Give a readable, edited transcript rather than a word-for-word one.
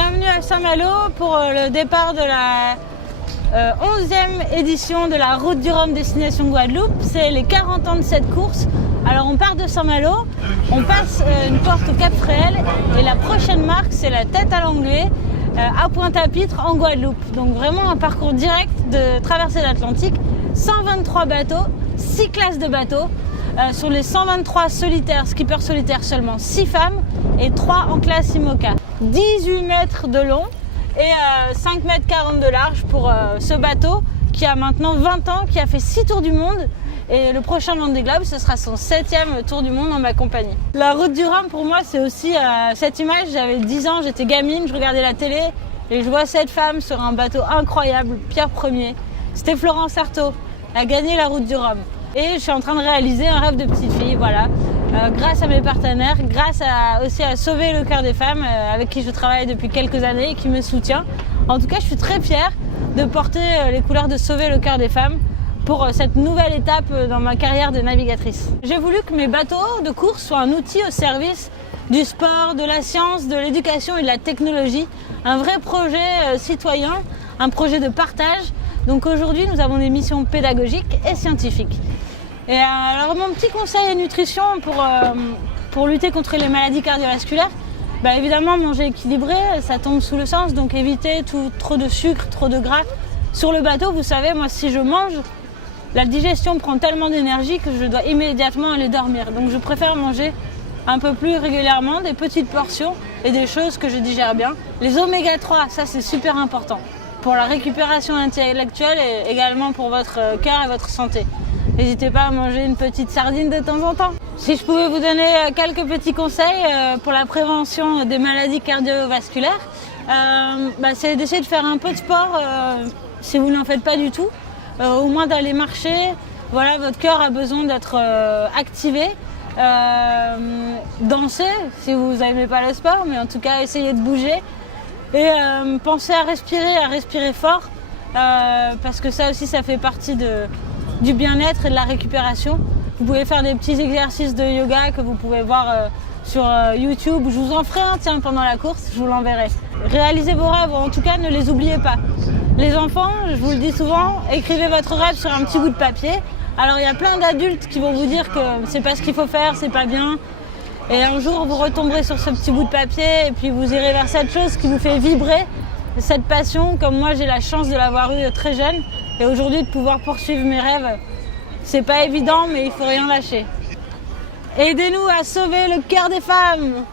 Bienvenue à Saint-Malo pour le départ de la 11e édition de la Route du Rhum destination Guadeloupe. C'est les 40 ans de cette course. Alors on part de Saint-Malo, on passe une porte au Cap-Fréhel et la prochaine marque c'est la Tête à l'Anglais à Pointe-à-Pitre en Guadeloupe. Donc vraiment un parcours direct de traversée de l'Atlantique. 123 bateaux, 6 classes de bateaux. Sur les 123 solitaires, skippers solitaires, seulement 6 femmes et 3 en classe IMOCA. 18 mètres de long et 5 mètres 40 de large pour ce bateau qui a maintenant 20 ans, qui a fait 6 tours du monde. Et le prochain Vendée Globe, ce sera son 7e tour du monde en ma compagnie. La Route du Rhum, pour moi, c'est aussi cette image. J'avais 10 ans, j'étais gamine, je regardais la télé et je vois cette femme sur un bateau incroyable, Pierre Ier. C'était Florence Artaud, a gagné la Route du Rhum. Et je suis en train de réaliser un rêve de petite fille, voilà. Grâce à mes partenaires, grâce aussi à Sauver le cœur des femmes, avec qui je travaille depuis quelques années et qui me soutient. En tout cas, je suis très fière de porter les couleurs de Sauver le cœur des femmes pour cette nouvelle étape dans ma carrière de navigatrice. J'ai voulu que mes bateaux de course soient un outil au service du sport, de la science, de l'éducation et de la technologie. Un vrai projet citoyen, un projet de partage. Donc aujourd'hui, nous avons des missions pédagogiques et scientifiques. Et alors mon petit conseil nutrition pour lutter contre les maladies cardiovasculaires, évidemment manger équilibré, ça tombe sous le sens, donc éviter trop de sucre, trop de gras. Sur le bateau, vous savez, moi si je mange, la digestion prend tellement d'énergie que je dois immédiatement aller dormir. Donc je préfère manger un peu plus régulièrement, des petites portions et des choses que je digère bien. Les oméga 3, ça c'est super important pour la récupération intellectuelle et également pour votre cœur et votre santé. N'hésitez pas à manger une petite sardine de temps en temps. Si je pouvais vous donner quelques petits conseils pour la prévention des maladies cardiovasculaires, c'est d'essayer de faire un peu de sport si vous n'en faites pas du tout. Au moins d'aller marcher. Voilà, votre cœur a besoin d'être activé. Danser si vous n'aimez pas le sport, mais en tout cas essayez de bouger. Et pensez à respirer fort, parce que ça aussi ça fait partie du bien-être et de la récupération. Vous pouvez faire des petits exercices de yoga que vous pouvez voir sur YouTube. Je vous en ferai un pendant la course, je vous l'enverrai. Réalisez vos rêves, en tout cas ne les oubliez pas. Les enfants, je vous le dis souvent, écrivez votre rêve sur un petit bout de papier. Alors il y a plein d'adultes qui vont vous dire que c'est pas ce qu'il faut faire, c'est pas bien. Et un jour vous retomberez sur ce petit bout de papier et puis vous irez vers cette chose qui vous fait vibrer, cette passion, comme moi j'ai la chance de l'avoir eue très jeune. Et aujourd'hui de pouvoir poursuivre mes rêves, c'est pas évident mais il faut rien lâcher. Aidez-nous à sauver le cœur des femmes!